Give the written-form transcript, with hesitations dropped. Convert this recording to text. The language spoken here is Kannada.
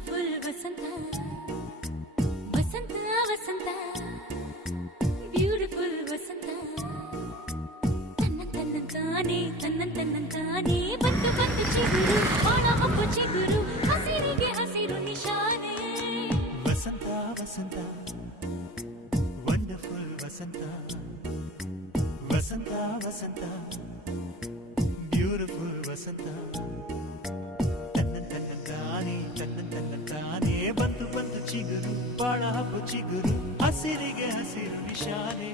ಬ್ಯೂಟಿಫುಲ್ ವಸಂತ ವಸಂತ ವಸಂತ ಬ್ಯೂಟಿಫುಲ್ ವಸಂತ ತನ್ನಂತಾನೆ ಬಂತು ಬಂತು ಚಿಗುರು ಒಣ ಹಬ್ಬ ಚಿಗುರು ಹಸಿರಿಗೆ ಹಸಿರು ನಿಶಾನೆ ವಸಂತ ವಸಂತ ವಂಡರ್ಫುಲ್ ವಸಂತ ವಸಂತ ವಸಂತ ಬ್ಯೂಟಿಫುಲ್ ವಸಂತ ತನ್ನಂತಾನೆ ಬಂತು ಬಂತು ಚಿಗುರು ಬಾಳ ಹಬ್ಬ ಚಿಗುರು ಹಸಿರಿಗೆ ಹಸಿರು ನಿಶಾನೆ